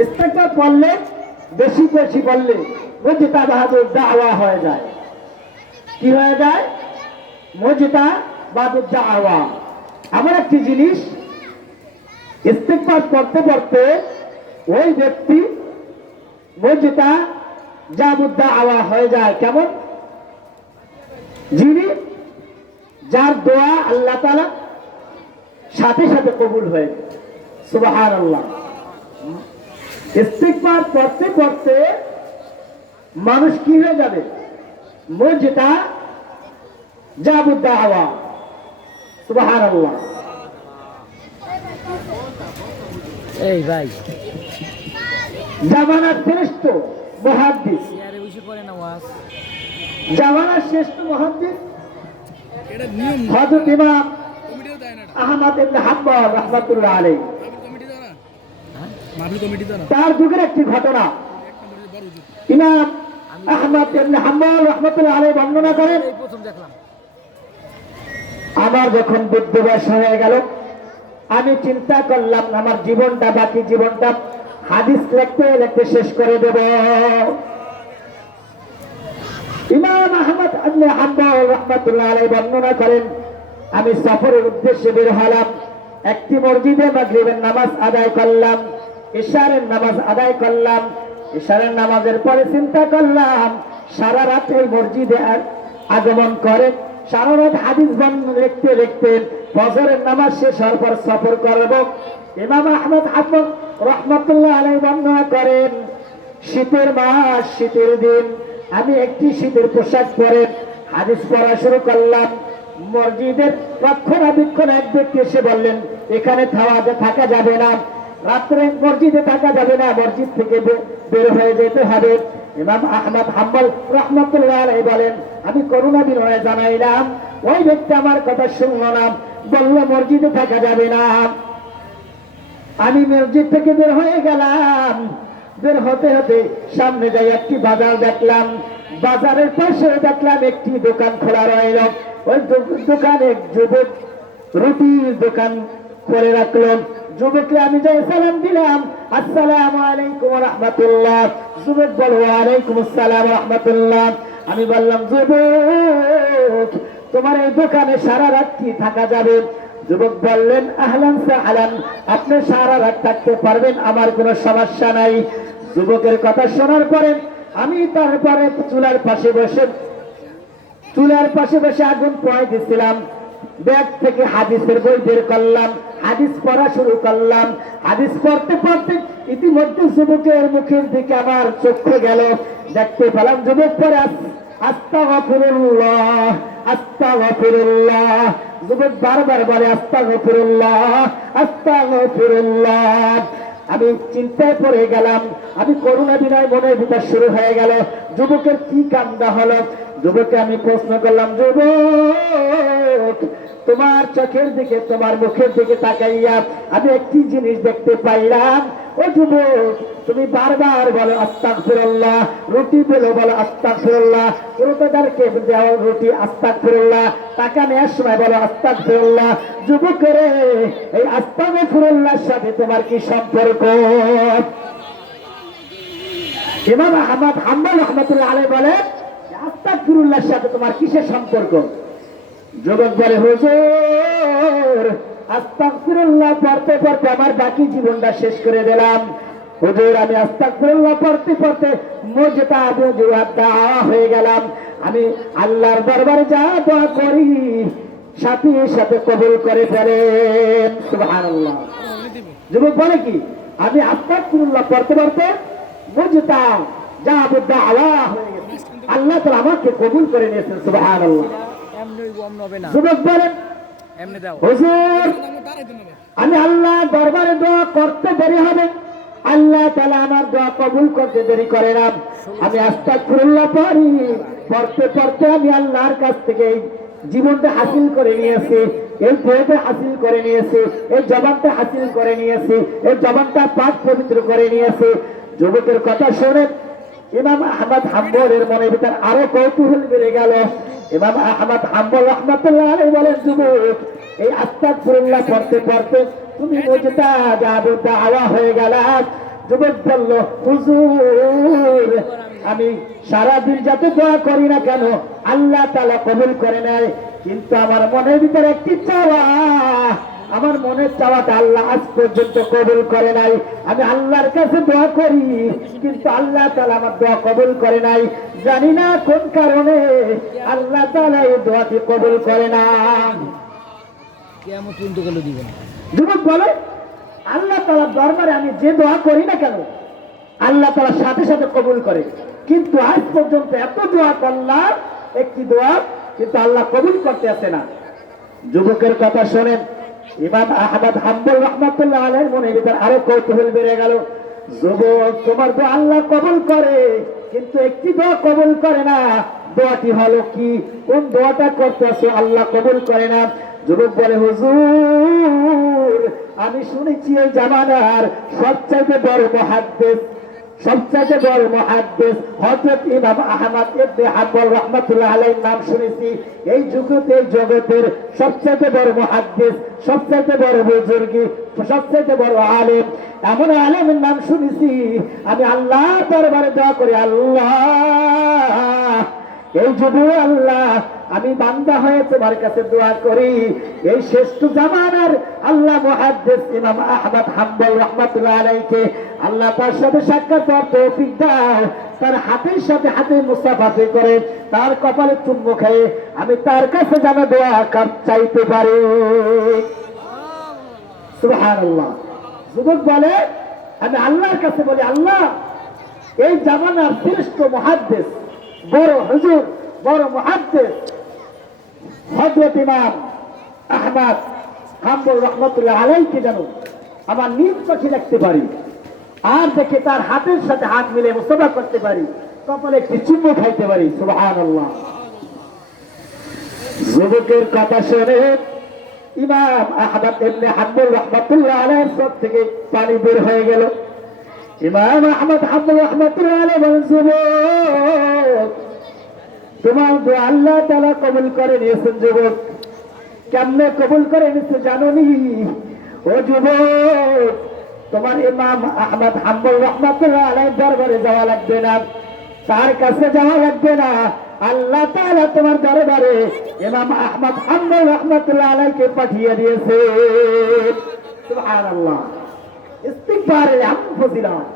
ইস্তেকবার পড়লে বেশি বেশি পড়লে মজিতা বাহাদুর দাওয়া হয়ে যায়। কি হয়ে যায়? মজিতা বাহাদুর দাওয়া। আমার একটি জিনিস, ইস্তেকবার পড়তে পড়তে ওই ব্যক্তি মজিতা জাবুদ্দা আওয়া হয়ে যায়। কেমন? যিনি যার দোয়া আল্লাহ তালা সাথে সাথে কবুল হয়ে সুবাহ আল্লাহ ইস্তিকবার পড়তে পড়তে মানুষ কি হয়ে যাবে? মসজিদা জাবুদ্দা হওয়া সুবাহার আল্লাহ এই ভাই। জামানার শ্রেষ্ঠ মহাদ্দিস। চেয়ারে বসে পড়ে না ওয়াজ জামানার শ্রেষ্ঠ মহাদ্দিস। এটা নিয়ম। হযরত ইমাম কমিটিও দেয় না আহমদ ইবনে হাম্বল রাহমাতুল্লাহ আলাইহি। তার যুগের একটি ঘটনা। ইমাম আহমদ ইবনে হাম্বল রাহমাতুল্লাহ বর্ণনা করেন, আমার যখন বুদ্ধ বয়স হয়ে গেল, আমি চিন্তা করলাম, আমার জীবনটা, বাকি জীবনটা হাদিস লিখতে লিখতে শেষ করে দেব। ইমাম আহমদ আলাই বর্ণনা করেন, আমি সফরের উদ্দেশ্যে বের হলাম, একটি মসজিদে মাগরিবের নামাজ আদায় করলাম। ইশারের নামাজ আদায় করলাম ইশারের নামাজের পরে চিন্তা করলাম, সারা রাত এই মসজিদে আগমন করে। সারা রাত হাদিস লিখতে লিখতে ফজরের নামাজ শেষ হওয়ার পর সফর করব। ইমাম আহমদ হাম্বল রহমতুল্লাহ আলাই বর্ণনা করেন, শীতের মাস, শীতের দিন, আমি একটি শীতের পোশাক পরে হাদিস পড়া শুরু করলাম। মসজিদের রক্ষণাবেক্ষণ এক ব্যক্তি এসে বললেন, এখানে থাকা যাবে না রাত্রে মসজিদে থাকা যাবে না, মসজিদ থেকে বের হয়ে যেতে হবে। ইমাম আহমদ হাম্বল রহমতুল্লাহ বলেন, আমি করুণা বিনয়ে জানাইলাম, ওই ব্যক্তি আমার কথা শুনল না, বলল মসজিদে থাকা যাবে না। আমি মসজিদ থেকে বের হয়ে গেলাম। বের হতে হতে সামনে যাই একটি বাজার দেখলাম। বাজারের পাশে দেখলাম একটি দোকান খোলা রইল। ওই দোকানে যুবক রুটির দোকান করে রাখল। যুবককে আমি যাই সালাম দিলাম, আসসালামু আলাইকুম রহমতুল্লাহ। যুবক বলো আলাইকুম আসসালাম রহমতুল্লাহ। আমি বললাম, যুবক, তোমার এই দোকানে সারা রাত কি থাকা যাবে? যুবক বললেন, আহলান সাহলান, আপনি সারা রাত থাকতে পারবেন, আমার কোনো সমস্যা নাই। যুবকের কথা শোনার পরে আমি তারপরে চুলার পাশে বসে, চুলার পাশে বসে আগুন পোয়াই দিচ্ছিলাম ব্যাগ থেকে হাদিসের বই বের করলাম, হাদিস পড়া শুরু করলাম। হাদিস পড়তে পড়তে ইতিমধ্যে যুবকের মুখের দিকে আমার চোখে গেল। দেখতে পেলাম যুবক পরে আস্তাগফিরুল্লাহ আস্তাগফিরুল্লাহ। যুবক বারবার বলে, আস্তাগফিরুল্লাহ আস্তাগফিরুল্লাহ। আমি চিন্তায় পড়ে গেলাম, আমি করুণা বিনয় মনের ভিতর শুরু হয়ে গেল। যুবকের কি কামটা হলো? যুবককে আমি প্রশ্ন করলাম, যুবক! তোমার চোখের দিকে, তোমার মুখের দিকে তাকাইয়া আমি একটি জিনিস দেখতে পাইলাম। ও যুবক, তুমি বারবার বলো আস্তাক ফিরল্লাহ রুটি পেল বলো আস্তাক ফিরল্লাহ রোটাদারকে দেওয়া রুটি আস্তাক ফিরল্লাহ টাকা নেওয়ার সময় বলো আস্তাক ফিরল্লাহ যুবকের, এই আস্তাক ফিরল্লাহর সাথে তোমার কি সম্পর্ক? ইমাম আহমদ হাম্বল রহমতুল্লাহ আলাই বলে আস্তাক ফিরুল্লাহর সাথে তোমার কিসের সম্পর্ক? যুবক বলে হুজুর, আস্তাগফিরুল্লাহ পড়তে পড়তে আমার বাকি জীবনটা শেষ করে দিলাম। হুজুর, আমি আস্তাগফিরুল্লাহ পড়তে পড়তে মজতা মজুয়াদা হয়ে গেলাম। আমি আল্লাহর দরবারে যা দোয়া করি, সাথে সাথে কবুল করে ফেলেন। সুবহানাল্লাহ। যুবক বলে কি, আমি আস্তাগফিরুল্লাহ পড়তে পড়তে মজতা যা বুদ্ধা আল্লাহ হয়ে গেছে। আল্লাহ তো আমাকে কবুল করে নিয়েছেন, সুবহানাল্লাহ। কম হবে না। যুবক বলেন এমনি দাও। হুজুর আমি আল্লাহ দরবারে দোয়া করতে দেরি হবে। আল্লাহ তালা আমার দোয়া কবুল করতে দেরি করে না। আমি আস্তাক ফুরুল্লাহ পড়ি পড়তে পড়তে আমি আল্লাহর কাছ থেকে জীবনটা হাসিল করে নিয়েছি এই দেহটা হাসিল করে নিয়েছি এই জবানটা হাসিল করে নিয়েছি এই জবানটা পাঠ পবিত্র করে নিয়েছি। যুবকের কথা শুনে ইমাম আহমদ হাম্বলের মনের ভিতর আরও কৌতূহল বেড়ে গেল। ইমাম আহমদ হাম্বল রহমতুল্লাহ বলেন, যুবক, এই আস্তাক ফুরুল্লাহ পড়তে পড়তে তুমি মুজতা যাব দাওয়া হয়ে গেল। যুবক বলল, হুজুর, আমি সারাদিন যাতে দোয়া করি না কেন, আল্লাহ তালা কবুল করে নেয়। কিন্তু আমার মনের ভিতরে একটি চাওয়া আমার মনের চাওয়াটা আল্লাহ আজ পর্যন্ত কবুল করে নাই। আমি আল্লাহর কাছে দোয়া করি কিন্তু আল্লাহ তালা আমার দোয়া কবুল করে নাই। জানি না কোন কারণে আল্লাহ তালা এই দোয়াটি কবুল করে না। কেমন গেল যুবক বলে আল্লাহ তালার দরবারে আমি যে দোয়া করি না কেন আল্লাহ তালা সাথে সাথে কবুল করে। কিন্তু আজ পর্যন্ত এত দোয়া করলাম একটি দোয়া কিন্তু আল্লাহ কবুল করতে আসে না। যুবকের কথা শোনেন ইমাম আহমদ হাম্বুল রহমতুল্লাহ আলের মনে ভিতর আরও কৌতূহল বেড়ে গেল। যুবক, তোমার তো আল্লাহ কবুল করে, কিন্তু একটি দোয়া কবুল করে না। দোয়াটি হলো কি? কোন দোয়াটা করতে আসো আল্লাহ কবুল করে না? যুবক বলে, হুজুর, আমি শুনেছি এই জামানার সবচাইতে বড় মহাদ্দেশ। সবচাইতে বড় মহাদ্দেশ হযরত ইমাম আহমদ ইবনে হাম্বল রাহমাতুল্লাহ আলাইহির নাম শুনেছি। এই জগতে জগতের সবচাইতে বড় মহাদ্দেশ, সবচাইতে বড় বুজুর্গি, সবচাইতে বড় আলেম, এমন আলেমের নাম শুনেছি। আমি আল্লাহ দরবারে দোয়া করি, আল্লাহ, এই যুব আল্লাহ আমি বান্দা হয়ে তোমার কাছে দোয়া করি। এই শ্রেষ্ঠ জামানার আল্লাহ মুহাদ্দিস ইমাম আহমদ হাম্বল রহমাতুল্লাহ আলাইকে আল্লাহ তার সাথে সাক্ষাৎ হওয়ার তৌফিক দাও। তার হাতের সাথে হাতে মুসাফাফি করে তার কপালে চুম্বু খেয়ে আমি তার কাছে যেন দোয়া চাইতে পারি। সুবহানাল্লাহ। যুবক বলে, আমি আল্লাহর কাছে বলি, আল্লাহ, এই জামানার শ্রেষ্ঠ মহাদ্দেশ বড় হুজুর, বড় মহাদ্দেশ হজরত ইমাম আহমদ হাম্বুল রহমতুল্লাহ আলাইকে যেন আমার নিজ চোখে দেখতে পারি। আর দেখে তার হাতের সাথে হাত মিলে মুস্তফা করতে পারি। কপালে একটি চুম্ব খাইতে পারি সুবাহান যুবকের কথা শুনে ইমাম আহমদ ইবনে হাম্বুল রহমতুল্লাহ আলাইহির চোখ থেকে পানি বের হয়ে গেল। ইমাম আহমদ হাম্বুল রহমতুল্লাহ আলাইহি বলেন, যুবক তোমার আল্লাহ তালা কবুল করে নিয়েছেন যুবক, কেমনে কবুল করে নিচ্ছে জাননি? ও যুবক, তোমার ইমাম আহমদ হাম্বুল রহমতুল্লাহ আলাই দরবারে যাওয়া লাগবে না, তার কাছে যাওয়া লাগবে না। আল্লাহ তাআলা তোমার দরবারে ইমাম আহমদ হাম্বুল রহমতুল্লাহ আলাইকে পাঠিয়ে দিয়েছে। সুবহানাল্লাহ। ইস্তিগফারের এমন ফজিলত,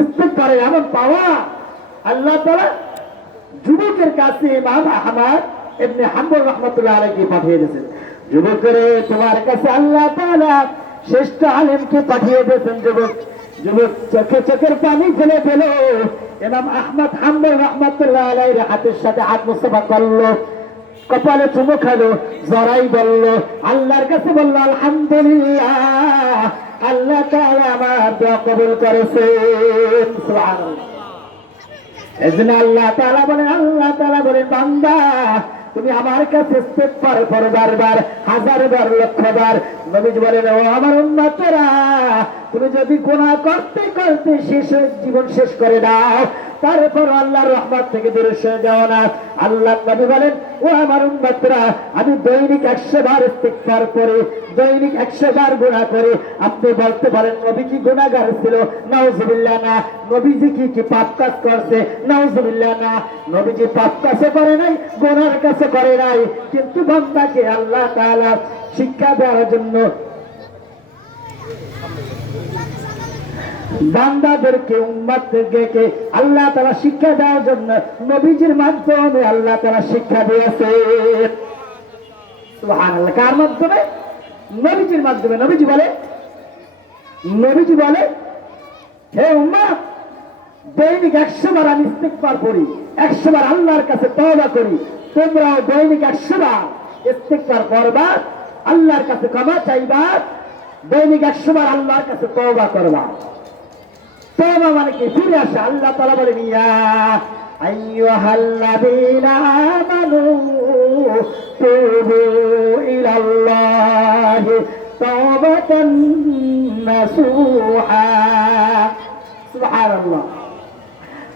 ইস্তিগফারের এমন পাওয়া, আল্লাহ তাআলা যুবকের কাছে ইমাম আহমদ এমনি হাম্বুল রহমতুল্লাহ আলাইকে পাঠিয়ে দিয়েছেন। যুবকের, তোমার কাছে আল্লাহ তাআলা শ্রেষ্ঠ আলেমকে পাঠিয়ে দিয়েছেন, যুবক। যুবক, চোখে চোখের পানি ফেলে পেল ইমাম আহমদ হাম্বুল রহমতুল্লাহ আলাইহির হাতের সাথে হাত মুস্তফা করল, কপালে চুমু খালো, জরাই বলল, আল্লাহর কাছে বলল, আলহামদুলিল্লাহ, আল্লাহ তাআলা আমার দোয়া কবুল করেছেন। সুবহানাল্লাহ। এজন্য আল্লাহ তাআলা বলেন, আল্লাহ তাআলা বলেন, বান্দা, তুমি আমার কাছে ইস্তেগফার করো বারবার হাজার বার লক্ষ বার নবীজ বলেন, ও আমার উন্নতরা তুমি যদি গোনা করতে করতে শেষ জীবন শেষ করে দাও তারপর আল্লাহর রহমত থেকে দূরে সরে যাও না। আল্লাহ নবী বলেন, ও আমার উম্মতরা, আমি দৈনিক একশো বার ইস্তেগফার করে, দৈনিক একশো বার গুণা করে। আপনি বলতে পারেন, নবী কি গুণাগার ছিল? নাউজুবিল্লাহ না। নবীজি কি কি পাপ কাজ করছে? নাউজুবিল্লাহ না। নবীজি পাপ কাছে করে নাই গুনার কাছে করে নাই। কিন্তু বান্দাকে আল্লাহ তাআলা শিক্ষা দেওয়ার জন্য বান্দাদেরকে উম্মাদদেরকে আল্লাহ তারা শিক্ষা দেওয়ার জন্য নবীজির মাধ্যমে আল্লাহ তারা শিক্ষা দিয়েছে। কার মাধ্যমে? নবীজির মাধ্যমে। নবীজি বলে নবীজি বলে, হে উম্মাদ দৈনিক একশো বার আমি ইস্তেকবার করি, একশো বার আল্লাহর কাছে তওবা করি, তোমরাও দৈনিক একশো বার ইস্তেকবার করবা, আল্লাহর কাছে ক্ষমা চাইবা, দৈনিক একশো বার আল্লাহর কাছে তওবা করবা। তওবা মানে কি ফিরে আসা আল্লাহ তাআলা বলেন ইয়া আইয়ুহাল্লাযীনা আমানু তুবু ইলাল্লাহি তাওবাতান নাসুহা। সুবহানাল্লাহ।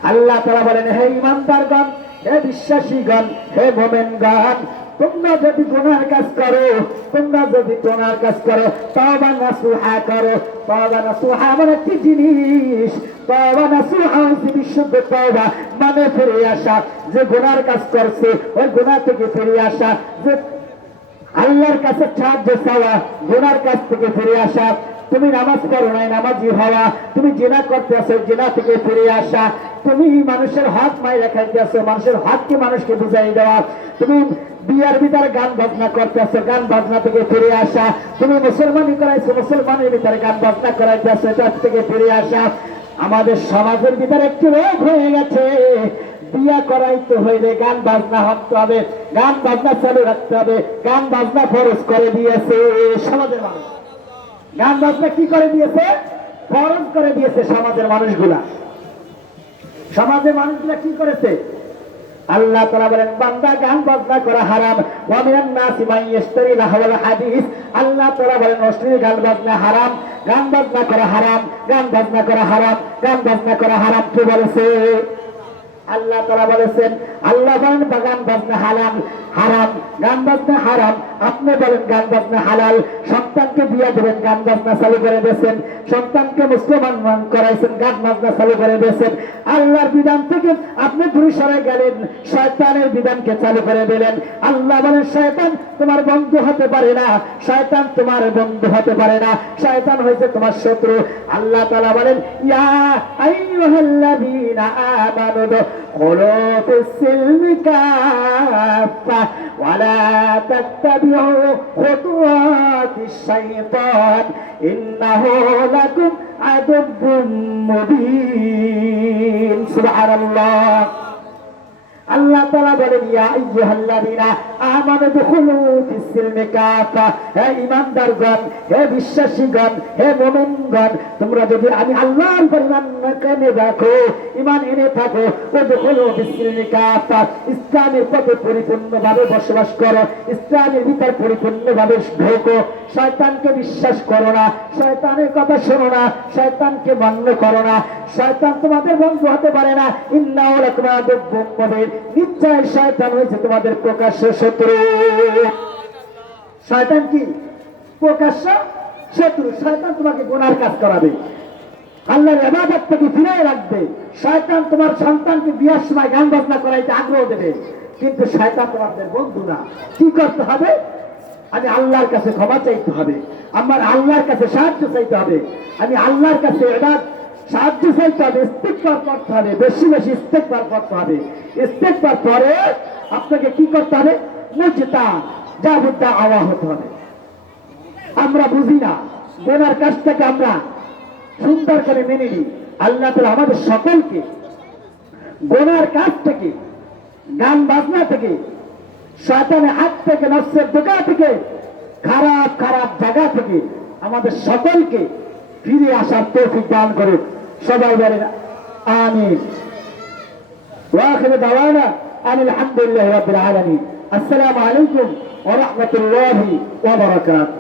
আল্লাহ তাআলা বলেন, হে ইমানদারগণ হে বিশ্বাসীগণ, হে মোমেনগণ তোমরা যদি গুনার কাজ করো, তোমরা যদি গুনার কাজ করো তবা নাসুহা করো। তবা নাসুহা মানে কি জিনিস। তবা নাসুহা হচ্ছে বিশুদ্ধ তবা মানে ফিরে আসা। যে গুনার কাজ করছে, ওই গুনাহ থেকে ফিরে আসা। যে আল্লাহর কাছে সাহায্য চাওয়া, গুনার কাছ থেকে ফিরে আসা। তুমি নামাজ পড়ো নাই, নামাজি হওয়া। তুমি জেনা করতে আসো, জেনা থেকে ফিরে আসা। তুমি মানুষের হাত মায়ের খাইতে আসো, মানুষের হাতকে মানুষকে বুঝাই দেওয়া। তুমি বিয়ার ভিতরে গান বাজনা করতে আসো, গান বাজনা থেকে ফিরে আসা। তুমি মুসলমানি করাইছো, মুসলমানের ভিতরে গান বাজনা করাইতে আসো তার থেকে ফিরে আসা। আমাদের সমাজের ভিতরে একটি রোগ হয়ে গেছে। বিয়া করাইতে হইলে গান বাজনা হতে হবে, গান বাজনা চালু রাখতে হবে, গান বাজনা ফরজ করে দিয়েছে সমাজের মানুষ। গান বাজনা কি করে দিয়েছে? ফরজ করে দিয়েছে সমাজের মানুষগুলা। সমাজের মানুষগুলা কি করেছে? আল্লাহ তারা বলেন, বান্দা গান বাজনা করা হারাম। ওয়ামিনান নাসি মান ইশতারি লাহওয়াল হাদিস। আল্লাহ তারা বলেন, অশ্লীল গান বাজনা হারাম। গান বাজনা করা হারাম। গান বাজনা করা হারাম। গান বাজনা করা হারাম। কি বলেছে? আল্লাহ তারা বলেছেন, আল্লাহ বলেন বা গান বাজনা হারাম। হারাম, গান বাজনা হারাম। আপনি বলেন গান বাজনা হালাল, সন্তানকে বিয়ে দেবেন, গান বাজনা চালু করে দিয়েছেন। সন্তানকে মুসলমান মান করাইছেন, গান বাজনা চালু করে দিয়েছেন। আল্লাহর বিধান থেকে আপনি দূরে সরে গেলেন, শয়তানের বিধানকে চালু করে দিলেন। আল্লাহ বলেন, শয়তান তোমার বন্ধু হতে পারে না, শয়তান তোমার বন্ধু হতে পারে না, শয়তান হয়েছে তোমার শত্রু। আল্লাহ তাআলা বলেন, ইয়া আইয়ুহাল্লাযীনা আমানু দুখুলু ফিস-সিলমি কাফা ওয়ালা তাত্তাবিউ খুতুওয়াতিশ শাইতান ইন্নাহু লাকুম আদুব্বুম মুবিন সুবহানাল্লাহ আল্লাহ তাআলা বলেন, ইয়া আইয়ুহাল্লাযীনা আমানু দুখুলু ফিস-সিলমি কাফা। হে ঈমানদারগণ, হে বিশ্বাসীগণ, হে মুমিনগণ, তোমরা যদি আমি আল্লাহর পরিমাণ কেনে রাখো ঈমান এনে থাকো ও দুখুলু ফিস-সিলমি কাফা। ইসলামের পথে পরিপূর্ণভাবে বসবাস করো, ইসলামের ভিতর পরিপূর্ণভাবে ঢোকো। শয়তানকে বিশ্বাস করো না, শয়তানের কথা শোনো না, শয়তানকে মান্য করো না। শয়তান তোমাদের বন্ধু হতে পারে না। ইন্নাও লাকুম আদুব্বুম মুবিন। নিশ্চয় শয়তান হয়েছে তোমাদের প্রকাশ্য শত্রু। শয়তান কি? প্রকাশ্য শত্রু। শয়তান তোমাকে গুনার কাজ করাবে। আল্লাহর এবাদত থেকে ফিরিয়ে রাখবে। শয়তান তোমার সন্তানকে বিয়ার সময় গান বাজনা করাইতে আগ্রহ দেবে। কিন্তু শয়তান তোমাদের বন্ধু না। কি করতে হবে? আমি আল্লাহর কাছে ক্ষমা চাইতে হবে। আমার আল্লাহর কাছে সাহায্য চাইতে হবে। আমি আল্লাহর কাছে এবার সাহায্য চাইতে হবে ইস্তেকবার করতে হবে, বেশি বেশি ইস্তেকবার করতে হবে। ইস্তেকবার পরে আপনাকে কি করতে হবে? মুজতা যা বুদ্ধা আওয়া হতে হবে। আমরা বুঝি না, গোনার কাজটাকে আমরা সুন্দর করে মেনে নিই। আল্লাহ তালা আমাদের সকলকে গোনার কাজ থেকে, গান বাজনা থেকে, শয়তানের হাত থেকে নষ্টের দোকা থেকে, খারাপ খারাপ জায়গা থেকে আমাদের সকলকে ফিরে আসার তৌফিক দান করুক সবাই বলেন আমিন واخر دعوانا ان الحمد لله رب العالمين السلام عليكم ورحمه الله وبركاته